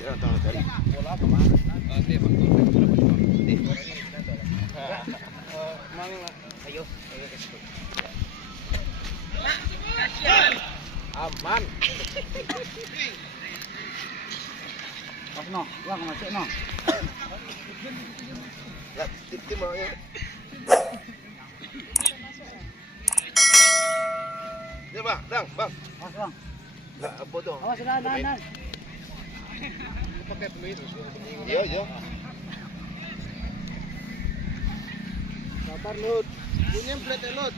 Ya, tahu tadi. Bola kemana? Dia faktor sudah berjuang. Mang, ayo. Aman. Pas no, wang masuk no. Ya, tim mau ya. Ya, Bang, Bang. Mas bang. Enggak apa tuh? Awas dan. Pakai peluit. Iya, iya. Sabar Lut. Punya plate Lut.